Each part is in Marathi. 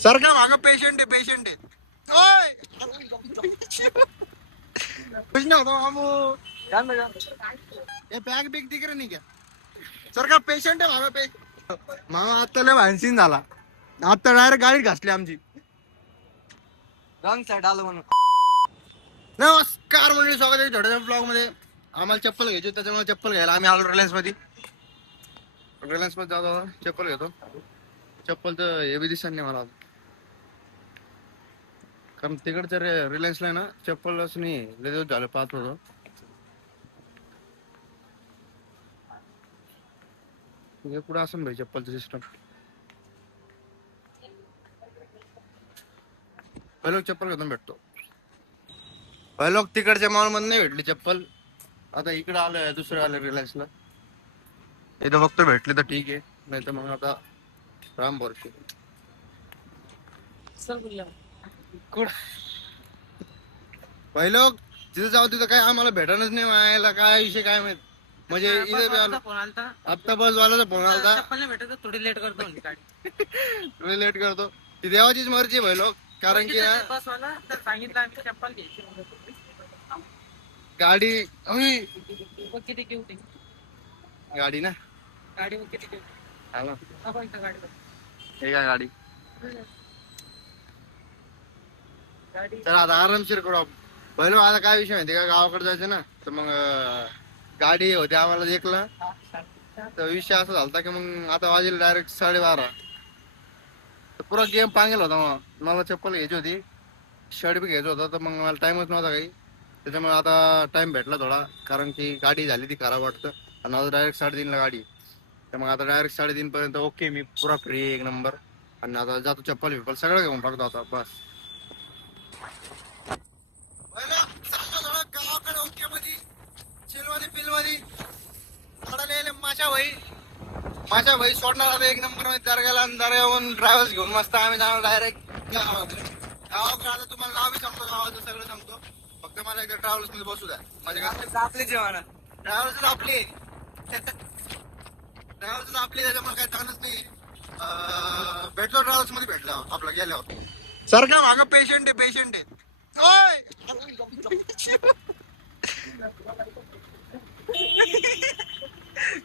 सर का मागा पेशंट आहे ओय! कुछ ना होता मामू ये बॅग बिग दिख रहा नहीं क्या सर का पेशंट आहे मागा पे मामा आता लय भानसीन झाला आता डायरेक्ट गाडी घासली आमची रॉंग साइड आलो म्हणून. नमस्कार मंडळी, स्वागत आहे छोट्याशा ब्लॉग मध्ये. आम्हाला चप्पल घ्यायची होती, त्याच्यामुळे चप्पल घ्यायला आम्ही आलो रिलायन्स मध्ये जातो. चप्पल घेतो. चप्पल तर हे बी दिसत नाही मला, कारण तिकडच्या रिलायन्सला आहे ना चप्पलच नाही. लय दिवस झाले पाहत होतो. हे कुठं असं भाई चप्पलचं सिस्टम. पहिलं चप्पल घेऊन भेटतो. पहिलं तिकडच्या मॉल मध्ये नाही भेटली चप्पल. आता इकडे आलोय दुसरं आलं रिलायन्सला. इथं फक्त भेटले तर ठीक आहे, नाही तर मग आता राम भरते. पहिलं तिथं जाऊ तिथं काय आम्हाला भेटणच नाही. व्हायला काय विषय काय माहित. म्हणजे इथे फोन आलता. आता बस वाल्याचा फोन आलता, चप्पल नाही भेटत, थोडी लेट करतो म्हणली गाडी. थोडी लेट करतो. ती देवाचीच मर्जी पहिलो, कारण की ना बस वाला तर सांगितलं आम्ही चप्पल घ्यायची. गाडी होई बघ किती क्यूट आहे गाडी ना. गाडी, बघ किती क्यूट हॅलो आहे गाडी. हे काय गाडी. गाडी तर आता आरामशीर करू आपण. पहिलं आता काय विषय माहिती का, गावाकडे जायचं ना तर मग गाडी होती आम्हाला देखला. तर विषय असा झाला की मग आता वाजेल डायरेक्ट 12:30. तर पुरा गेम पांगेल होता. मला चप्पल घ्यायची होती, शर्ट बी घ्यायचं होतं, तर मग मला टाइमच नव्हता काही. त्याच्यामुळे आता टाइम भेटला थोडा, कारण की गाडी झाली ती खराब वाटतं. आणि आता डायरेक्ट 3:30ला गाडी. तर मग आता डायरेक्ट 3:30 पर्यंत ओके, मी पुरा फ्री एक नंबर. आणि आता जातो चप्पल बिप्पल सगळं घेऊन टाकतो आता बस. गावाकडे ओके मध्ये चिलवादी पिलवादी माझ्या भाई सोडणार आता एक नंबर मध्ये दर्ग्याला. आणि दर्ग्याहून ट्रॅव्हल्स घेऊन मस्त आम्ही जाणार डायरेक्ट गावाकडे. आता तुम्हाला गावी सांगतो, गावाचं सगळं सांगतो. फक्त मला एकदा ट्रॅव्हल्स मध्ये बसू द्या. माझ्या आपले जेवण ट्रॅव्हल्स आपली ट्रॅव्हल्स आपली, त्याच्यामुळे काही ताणच नाही. भेटलो ट्रॅव्हल्स मध्ये भेटलो आपला गेल्यावर. सर का मागा पेशंट आहे ओय!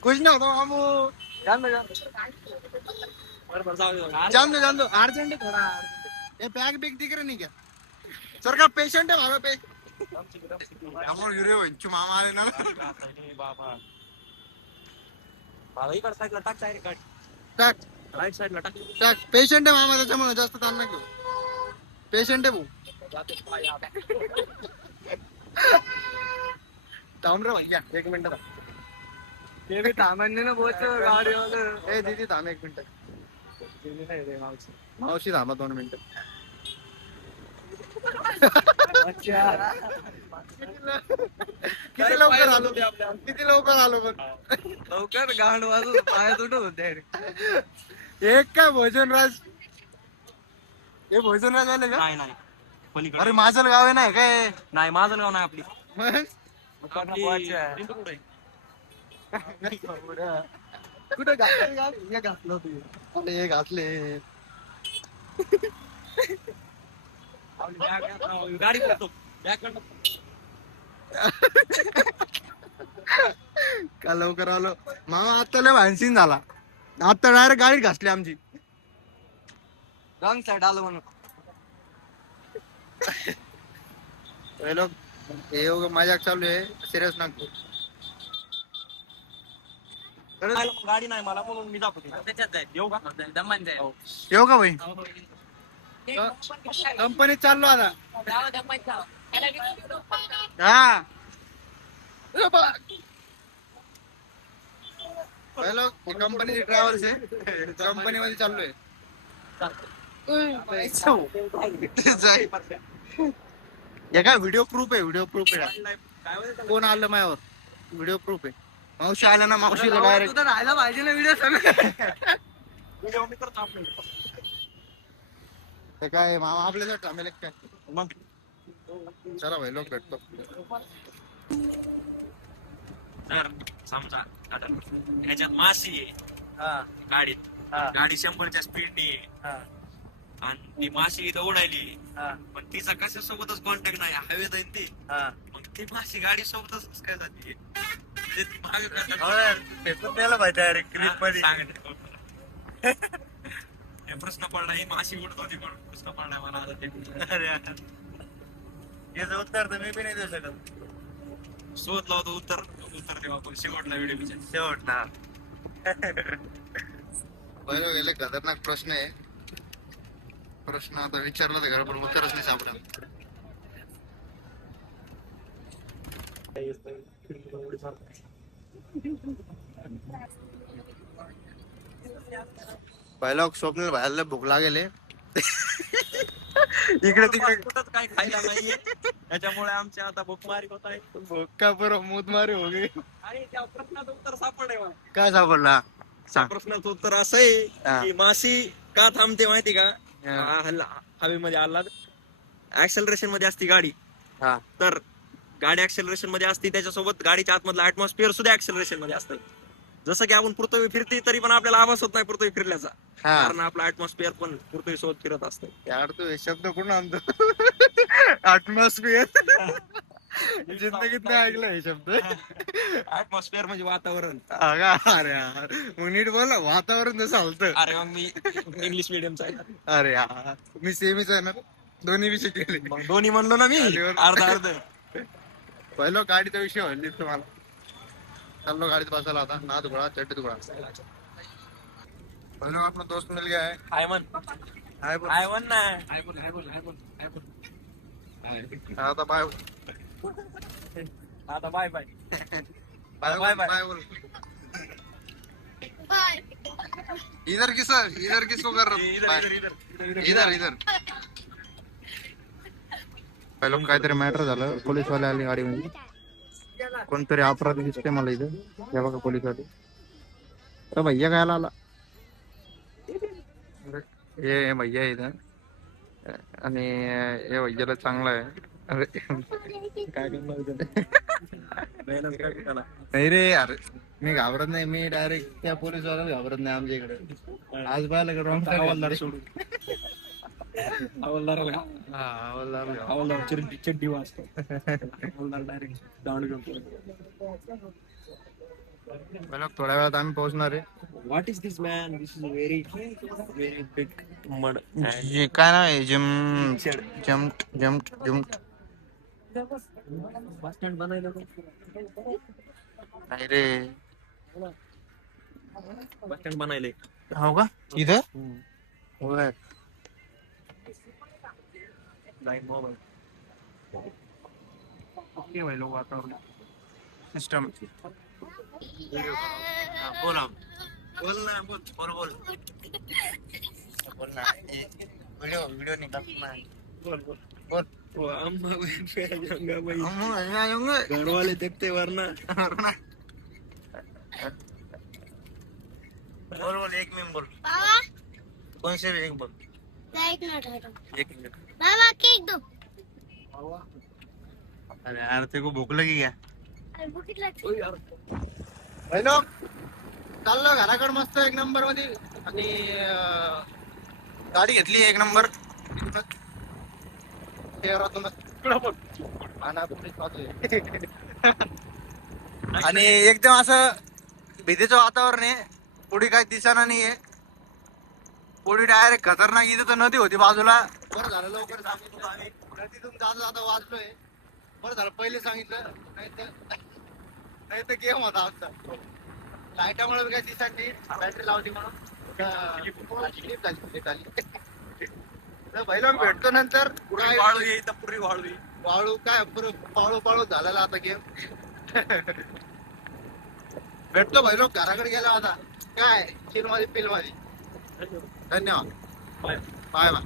कुछ ना होता मामू जान दो अर्जेंट है थोड़ा. ये बैग बिग दिख रहा नहीं क्या सर का पेशंट है मागा पे. त्यामुळे हिरो यांचे मामा आले ना. टाक राईट साईडला टाक. टाक पेशंट आहे मामा, त्याच्यामुळे जास्त ताण नाही घेऊ. पेशंट आहे भाऊ. थांब रे भैया एक मिनिट. ते बी सामान्य ना बहुत गाडीवाला. ए दीदी थांब एक मिनिट. मावशी थांबा 2 मिनिटं. किती लवकर आलो पण. लवकर गांड वाजून पाय तुटत होते. एक काय भोजनराज, हे भोजनराज आले का. नाही नाही पलीकडे. अरे माझं गाव आहे ना काय. नाही माझं नाव नाही आपली. मग? कुठं घातले घातलं होतं. अरे हे घातले. गाडी करतो. का लवकर आलो मामा. आता लय भानसीन झाला. आता डायरेक्ट गाडी घासली आमची. रॉंग साइड आलो म्हणून. लोक हे मजाक चालू आहे, सिरियस नागतो. गाडी नाही मला म्हणून मी जातो त्याच्यात जाईल. येऊ का दमान जाईल. येऊ का भाई. कंपनीत चाललो आता. हा हॅलो कंपनीचे ट्रॅव्हल्स आहे, कंपनी मध्ये चाललोय. हे काय व्हिडिओ प्रूफ आहे. कोण आलं माझ्यावर व्हिडिओ प्रूफ आहे. मावशी आल्या ना, मावशीला डायरेक्ट राहायला पाहिजे ना व्हिडिओ सगळं. ते काय मामा आपल्यासाठी थांबेल काय. मग चला भाई लोक भेटतो. तर समजा आता ह्याच्यात मासी आहे गाडीत. गाडी 100च्या स्पीडने आणि ती माशी इथं उडायली हा, पण तिचा कशा सोबतच कॉन्टॅक्ट नाही हवेत आहे ती हा. मग ती माशी गाडी सोबतच कसं काय जाते ते मागं करतात. हो, फेकून द्यायला पाहिजे डायरेक्ट क्लिप मध्ये. हे प्रश्न पडला ही माशी उडत होती पण प्रश्न पडला मला आता ते अरे याचं उत्तर तर मी बी नाही देऊ शकत. शोध लावतो उत्तर उत्तर देऊ आपण शेवटला व्हिडिओ शेवटला. पहिलं गेले खतरनाक प्रश्न आहे. प्रश्न आता विचारला तर पण उत्तरच नाही सापडत. पहिला स्वप्नील बाहेरला भूक लागेल आहे. इकडे तिकडे कुठंच काही खायला नाहीये त्याच्यामुळे आमचे आता भूकमारी होत आहे भूक का बरं मूदमारी हो गई. आणि त्या प्रश्नाचं उत्तर सापडलंय मला. काय सापडला त्या सांग. प्रश्नाचं उत्तर असं आहे हा. की माशी का थांबते माहिती का हा. हवेमध्ये आल्हाद ऍक्सेलरेशन मध्ये असती गाडी हा. तर गाडी ऍक्सेलरेशन मध्ये असती त्याच्यासोबत गाडीच्या आतमधलं ऍटमॉस्फिअर सुद्धा ऍक्सेलरेशन मध्ये असतं जसं की आपण पृथ्वी फिरते तरी पण आपल्याला आवाज होत नाही पृथ्वी फिरल्याचा हा. कारण आपलं ऍटमॉस्फिअर पण पृथ्वी सोबत फिरत असतं यार तू हे शब्द कुठून आणतो. अॅटमॉस्फिअर. जिंदगीत नाही ऐकलं हे शब्द. ऍटमॉस्फिअर म्हणजे वातावरण. अरे यार मग नीट बोल ना. वातावरण जसं हलतं. अरे मग मी इंग्लिश मिडियमचा आहे अरे यार मी सेमीच आहे ना. दोन्ही विषय केले. मग दोन्ही म्हणलो ना मी अर्ध अर्ध. पहिलं गाडीचा विषय म्हणली तुम्हाला. चाललो गाडीत बसायला आता. ना तुकडा चड्डी तुकडा. पहिलं आपला दोस्त मिल गया है. हाय म्हण हाय बोल. हाय म्हण ना. आता बाय. आता bye bye. Bye bye bye. Bye बोल. इधर किसको कर रहा इधर इधर. पहिलं काहीतरी मॅटर झालं. पोलीसवाले आले गाडीमध्ये. कोणतरी अपराध दिसते मला इथं. हे बघा पोलीसवाले. अरे भैया काय आला. हे भैया इथं आणि हे भैयाला चांगला आहे. अरे काय करणार नाही रे यार. मी घाबरत नाही. मी डायरेक्ट त्या पोलीसवाल्याला घाबरत नाही आमच्या इकडे. आज पाहिलं का रॉंग हवालदार सोडून हवालदाराला हवालदार चड्डी वाजतो. हवालदार डायरेक्ट दांड घेऊन. थोड्या वेळात आम्ही पोहोचणार आहे. What is this man this is very very big mud काय नाव आहे. जम जम जम जम बस स्टँड बनायला नाही रे. बस स्टँड बनायले हो का इथं. होय. लाईन मोबाईल ओके भाई लोग वातावरण सिस्टम. बोला बोल ना बोल बोल बोल ना. व्हिडिओ व्हिडिओ निकाल. बोल बोल बोल. वो अम्मा जाऊंगा भाई हम आएंगे. घर वाले देखते वरना. बोल बोल. एक मिनट बोल. बाबा कौन से एक बोल. लाइट ना उठा एक मिनिट बाबा केक दो. अरे यार तेरे को भूक लगी क्या. अरे भूक लागली. ओ यार हॅलो. चाललो घराकडे मस्त एक नंबर मध्ये. आणि गाडी घेतली एक नंबर. आणि एकदम असं भीतीचं वातावरण आहे. पुढे काही दिसाना नाहीये. पुढे डायरेक्ट खतरनाक. इथे तर नदी होती बाजूला. बरं झालं लवकर सांगितलं आम्ही. नदीतून जाता जाता वाचलोय. बरं झालं पहिले सांगितलं. नाही तर गेम होता आमचा. लाईटामुळे काही दिसत नाही. बॅटरी लावली म्हणून पहिला भेटतो नंतर. वाळू ये इथं पुरी वाळू ये. वाळू काय पाळू पाळू झालेला आता गेम. भेटतो भाई लोक घराकडे गेला होता. काय चिल मध्ये पिल मध्ये. धन्यवाद. Bye bye bye.